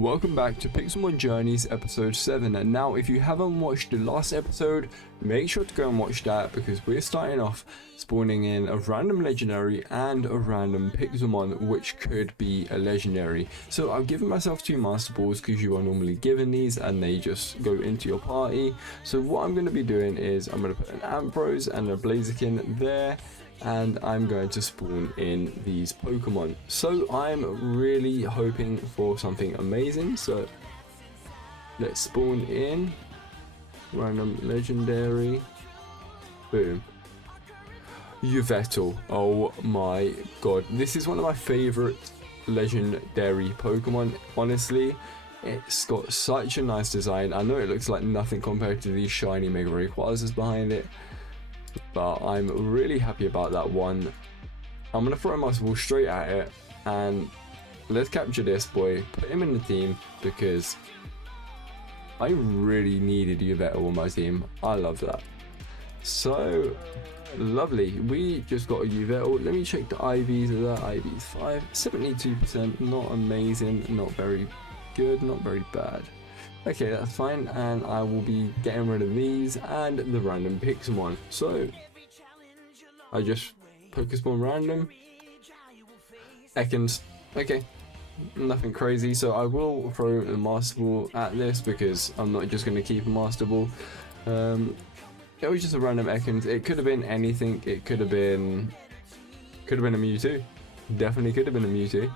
Welcome back to Pixelmon Journeys episode 7, and now if you haven't watched the last episode, make sure to go and watch that because we're starting off spawning in a random legendary and a random Pixelmon which could be a legendary. So I've given myself 2 master balls because you are normally given these and they just go into your party. So what I'm going to be doing is I'm going to put an Ampharos and a Blaziken there, and I'm going to spawn in these Pokemon. So I'm really hoping for something amazing. So let's spawn in random legendary. Boom. Yveltal. Oh my god, this is one of my favorite legendary Pokemon. Honestly, it's got such a nice design. I know it looks like nothing compared to these shiny Mega Rayquazas behind it, but I'm really happy about that one. I'm gonna throw my ball straight at it and let's capture this boy, put him in the team because I really needed Yveltal on my team. I love that. So lovely, we just got a Yveltal. Let me check the IVs of that. IVs 5, 72%, not amazing, not very good, not very bad. Okay, that's fine, and I will be getting rid of these and the random Pixelmon. So I just Pokemon random Ekans. Okay, nothing crazy. So I will throw a Master Ball at this because I'm not just going to keep a Master Ball. It was just a random Ekans. It could have been anything. It could have been a Mewtwo. Definitely could have been a Mewtwo.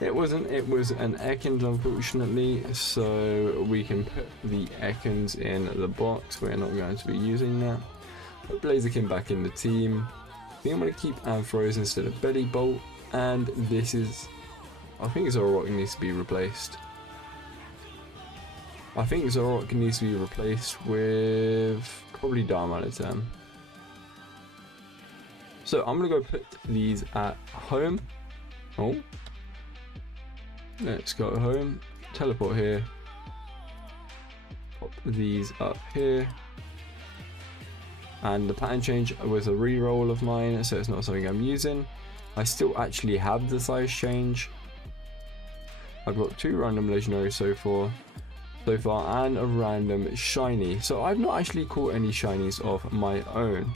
It wasn't, it was an Ekans unfortunately, so we can put the Ekans in the box. We're not going to be using that. Put Blaziken back in the team. I think I'm going to keep Ampharos instead of Belly Bolt, and this is, I think Zoroark needs to be replaced. I think Zoroark needs to be replaced with probably Darmanitan. So I'm going to go put these at home. Oh. Let's go home, teleport here, pop these up here, and the pattern change was a reroll of mine, so it's not something I'm using. I still actually have the size change. I've got 2 random legendaries so far, and a random shiny. So I've not actually caught any shinies of my own.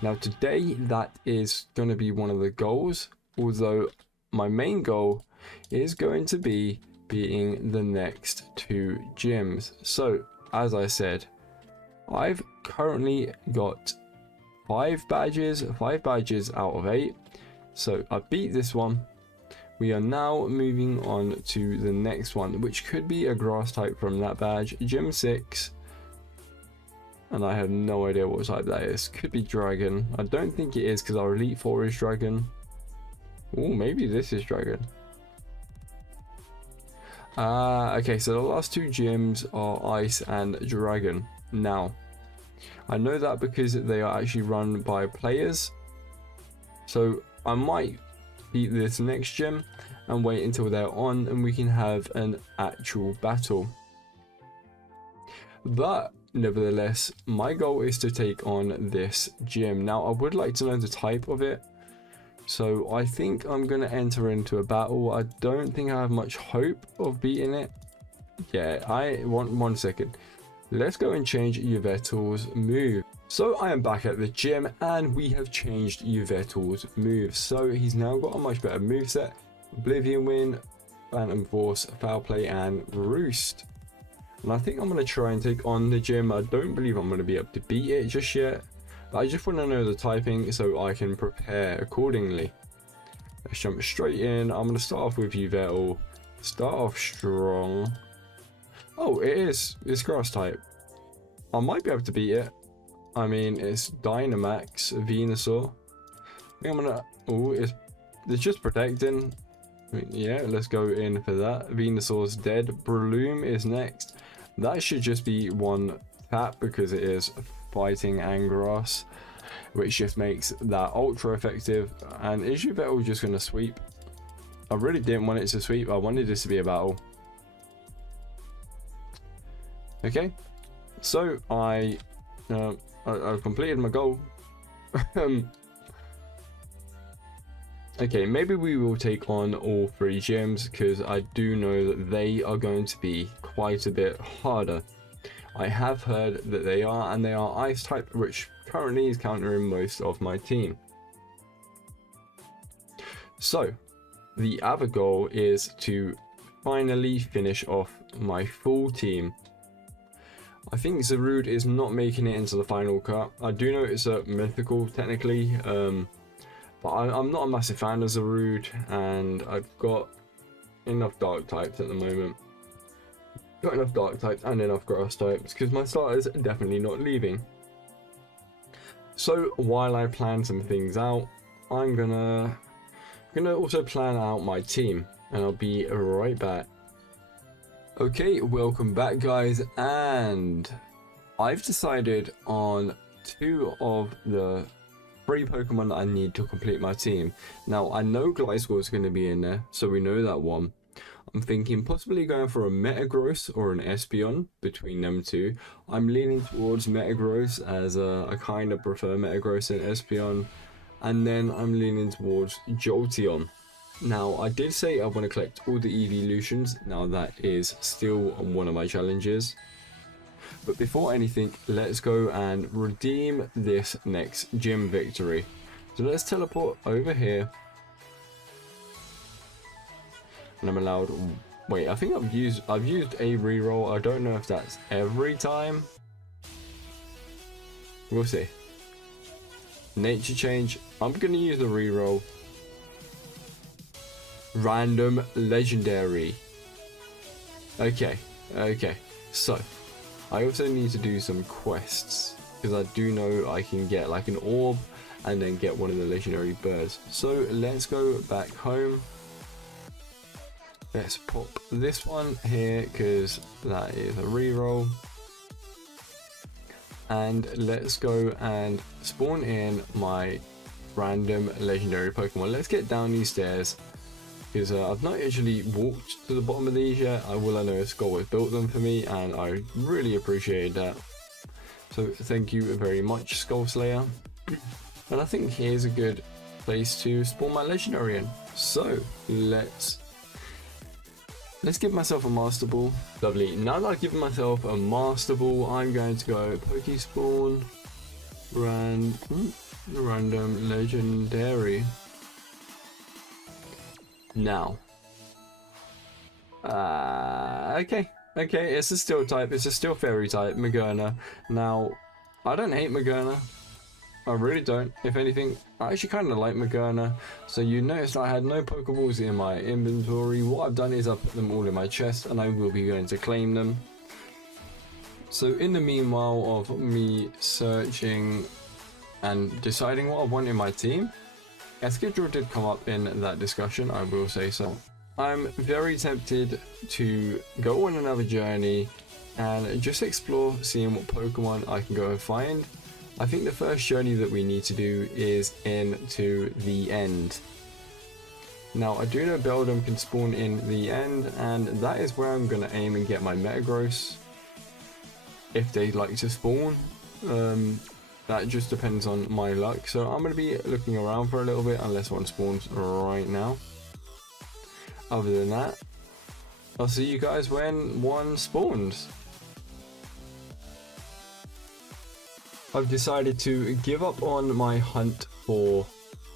Now today that is going to be one of the goals, although my main goal is going to be beating the next 2 gyms. So as I said, I've currently got 5 badges out of 8. So I beat this one. We are now moving on to the next one, which could be a grass type from that badge, gym 6, and I have no idea what type that is. Could be dragon. I don't think it is because our elite 4 is dragon. Oh, maybe this is dragon. Okay, so the last 2 gyms are ice and dragon. Now I know that because they are actually run by players, so I might beat this next gym and wait until they're on and we can have an actual battle. But nevertheless, my goal is to take on this gym. Now I would like to know the type of it, so I think I'm going to enter into a battle. I don't think I have much hope of beating it. Yeah, I want 1 second. Let's go and change Yveltal's move. So I am back at the gym and we have changed Yveltal's move. So he's now got a much better moveset. Oblivion Wind, Phantom Force, Foul Play and Roost. And I think I'm going to try and take on the gym. I don't believe I'm going to be able to beat it just yet. I just want to know the typing so I can prepare accordingly. Let's jump straight in. I'm going to start off with Yveltal. Start off strong. Oh, it's grass type. I might be able to beat it. I mean, it's Dynamax, Venusaur. I think I'm going to... Oh, it's just protecting. I mean, yeah, let's go in for that. Venusaur's dead. Breloom is next. That should just be 1 tap because it is fighting and grass, which just makes that ultra effective. And is Yveltal just going to sweep? I really didn't want it to sweep. I wanted this to be a battle. Okay, so I've completed my goal. Okay, maybe we will take on all 3 gyms because I do know that they are going to be quite a bit harder. I have heard that they are, and they are ice type, which currently is countering most of my team. So the other goal is to finally finish off my full team. I think Zarude is not making it into the final cut. I do know it's a mythical technically, but I'm not a massive fan of Zarude, and I've got enough dark types at the moment. Got enough dark types and enough grass types because my starters are definitely not leaving. So while I plan some things out, I'm gonna also plan out my team, and I'll be right back. Okay, welcome back guys, and I've decided on 2 of the 3 Pokemon that I need to complete my team. Now I know Gliscor is going to be in there, so we know that one. I'm thinking possibly going for a Metagross or an Espeon between them 2. I'm leaning towards Metagross as I kind of prefer Metagross and Espeon, and then I'm leaning towards Jolteon. Now I did say I want to collect all the evolutions. Now that is still one of my challenges, but before anything, let's go and redeem this next gym victory. So let's teleport over here, and I'm allowed, wait, I think I've used a reroll. I don't know if that's every time, we'll see. Nature change, I'm gonna use the reroll. Random legendary. Okay, so I also need to do some quests because I do know I can get like an orb and then get one of the legendary birds. So let's go back home. Let's pop this one here because that is a reroll, and let's go and spawn in my random legendary Pokemon. Let's get down these stairs because I've not actually walked to the bottom of these yet. I know Skull has built them for me, and I really appreciate that. So thank you very much, Skull Slayer. And I think here's a good place to spawn my legendary in. So let's give myself a Master Ball. Lovely. Now that I've given myself a Master Ball, I'm going to go Pokespawn, random legendary. Now, okay, it's a steel type, it's a steel fairy type, Magerna. Now, I don't hate Magerna, I really don't. If anything, I actually kind of like Magerna. So you noticed I had no Pokeballs in my inventory. What I've done is I put them all in my chest, and I will be going to claim them. So in the meanwhile of me searching and deciding what I want in my team, Escadrille did come up in that discussion, I will say so. I'm very tempted to go on another journey and just explore, seeing what Pokemon I can go and find. I think the first journey that we need to do is into the end. Now I do know Beldum can spawn in the end, and that is where I'm going to aim and get my Metagross if they like to spawn. That just depends on my luck, so I'm going to be looking around for a little bit unless one spawns right now. Other than that, I'll see you guys when one spawns. I've decided to give up on my hunt for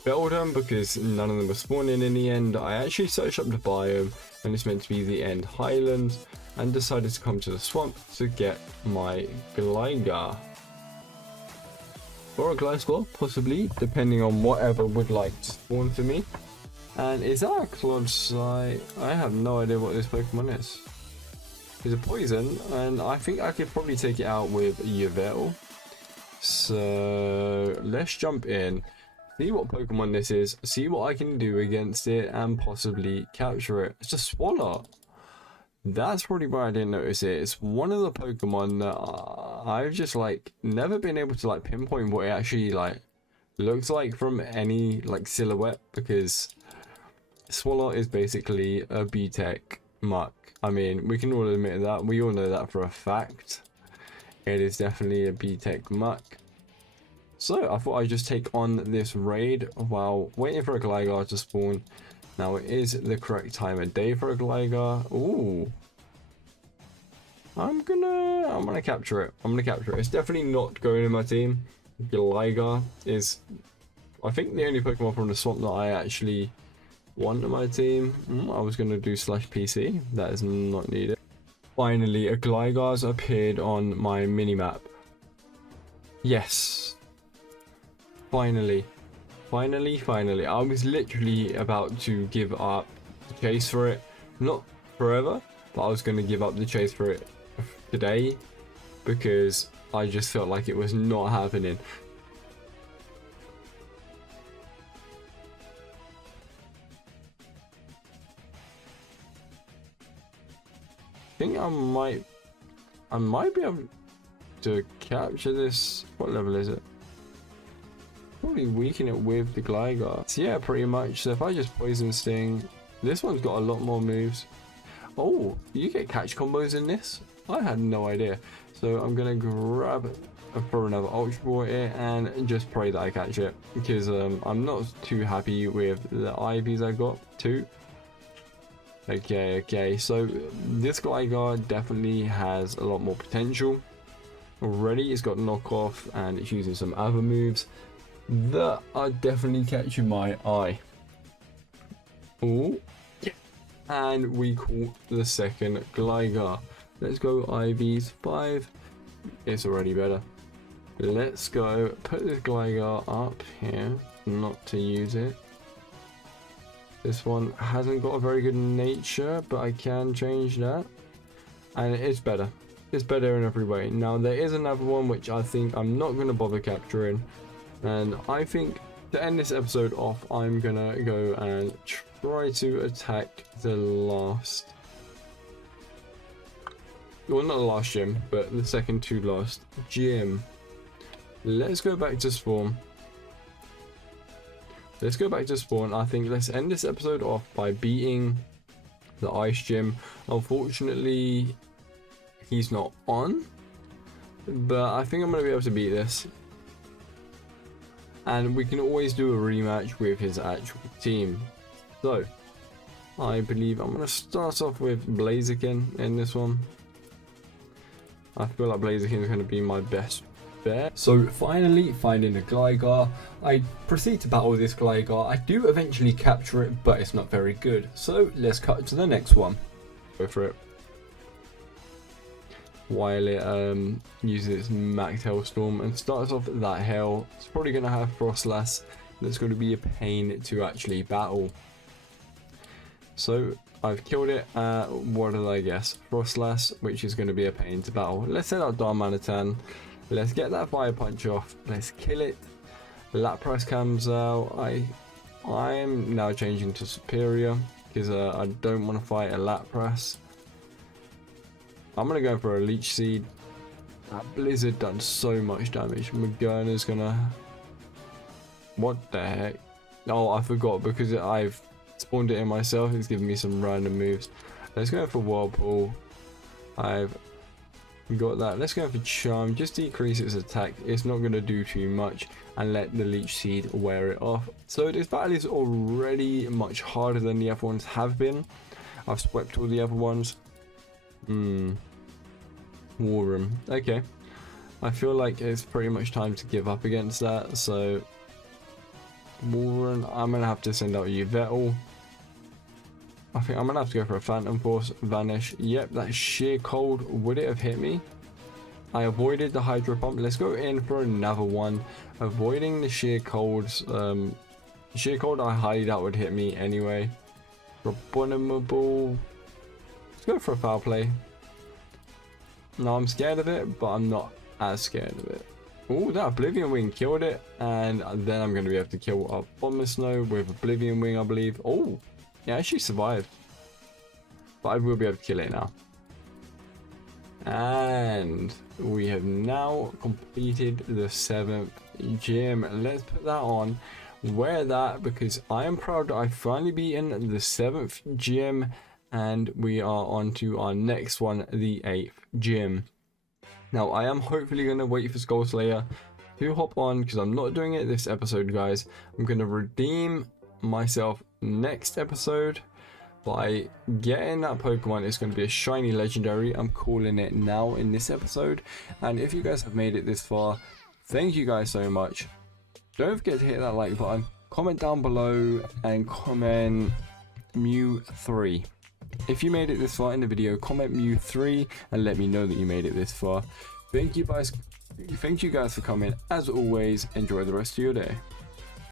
Beldum because none of them were spawning in the end. I actually searched up the biome, and it's meant to be the end highlands, and decided to come to the swamp to get my Gligar. Or a Gliscor, possibly, depending on whatever would like to spawn for me. And is that a Clodsite? I have no idea what this Pokemon is. It's a poison, and I think I could probably take it out with Yveltal. So let's jump in, see what Pokemon this is, see what I can do against it, and possibly capture it. It's a Swallow. That's probably why I didn't notice it. It's one of the Pokemon that I've just like never been able to like pinpoint what it actually like looks like from any like silhouette, because Swallow is basically a B-Tech muck. I mean, we can all admit that. We all know that for a fact. It is definitely a B-Tech muck. So I thought I'd just take on this raid while waiting for a Gligar to spawn. Now it is the correct time of day for a Gligar. Ooh. I'm gonna capture it. I'm gonna capture it. It's definitely not going in my team. Gligar is, I think, the only Pokemon from the swamp that I actually want in my team. I was gonna do /PC. That is not needed. Finally, a Gligar's appeared on my minimap. Yes. Finally. Finally. I was literally about to give up the chase for it. Not forever, but I was gonna give up the chase for it today because I just felt like it was not happening. I think I might be able to capture this. What level is it? Probably weaken it with the Gligar. So yeah, pretty much. So if I just Poison Sting, this one's got a lot more moves. Oh, you get catch combos in this? I had no idea. So I'm gonna grab for another Ultra Ball here and just pray that I catch it, because I'm not too happy with the IVs I got too. Okay, so this Gligar definitely has a lot more potential. Already it's got knockoff and it's using some other moves that are definitely catching my eye. Oh, yeah. And we caught the second Gligar. Let's go IVs 5. It's already better. Let's go put this Gligar up here, not to use it. This one hasn't got a very good nature, but I can change that. And it's better. It's better in every way. Now there is another one which I think I'm not going to bother capturing. And I think to end this episode off, I'm going to go and try to attack the last... Well, not the last gym, but the second to last gym. Let's go back to spawn. I think let's end this episode off by beating the ice gym. Unfortunately, he's not on, but I think I'm going to be able to beat this. And we can always do a rematch with his actual team. So, I believe I'm going to start off with Blaziken in this one. I feel like Blaziken is going to be my best bet. So finally finding a Gligar, I proceed to battle this Gligar. I do eventually capture it, but it's not very good. So let's cut to the next one. Go for it. While it uses its max Hailstorm and starts off that Hail, it's probably going to have Frostlass. That's going to be a pain to actually battle. So I've killed it. What did I guess? Frostlass, which is going to be a pain to battle. Let's set out Darmanitan. Let's get that Fire Punch off. Let's kill it. Lapras comes out. I'm now changing to Superior because I don't want to fight a Lapras. I'm going to go for a Leech Seed. That Blizzard done so much damage. Magerna's going to... What the heck? Oh, I forgot because I've spawned it in myself. It's giving me some random moves. Let's go for Whirlpool. I've got that. Let's go for Charm. Just decrease its attack. It's not going to do too much. And let the Leech Seed wear it off. So this battle is already much harder than the other ones have been. I've swept all the other ones. War Room. Okay. I feel like it's pretty much time to give up against that. So War Room, I'm going to have to send out Yveltal. I think I'm going to have to go for a Phantom Force. Vanish. Yep, that Sheer Cold. Would it have hit me? I avoided the Hydro Pump. Let's go in for another one. Avoiding the Sheer Colds. Sheer Cold, I highly doubt would hit me anyway. Abominable. Let's go for a Foul Play. No, I'm scared of it, but I'm not as scared of it. Oh, that Oblivion Wing killed it. And then I'm going to be able to kill Abomasnow with Oblivion Wing, I believe. Oh, yeah, actually survived. But I will be able to kill it now. And we have now completed the 7th gym. Let's put that on. Wear that because I am proud that I've finally beaten the 7th gym. And we are on to our next one, the 8th gym. Now, I am hopefully going to wait for Skull Slayer to hop on, because I'm not doing it this episode, guys. I'm going to redeem myself next episode by getting that Pokemon. It's going to be a shiny legendary. I'm calling it now in this episode. And if you guys have made it this far, thank you guys so much. Don't forget to hit that like button, comment down below, and comment Mew 3. If you made it this far in the video, comment Mew 3 and let me know that you made it this far. Thank you guys for coming. As always, enjoy the rest of your day.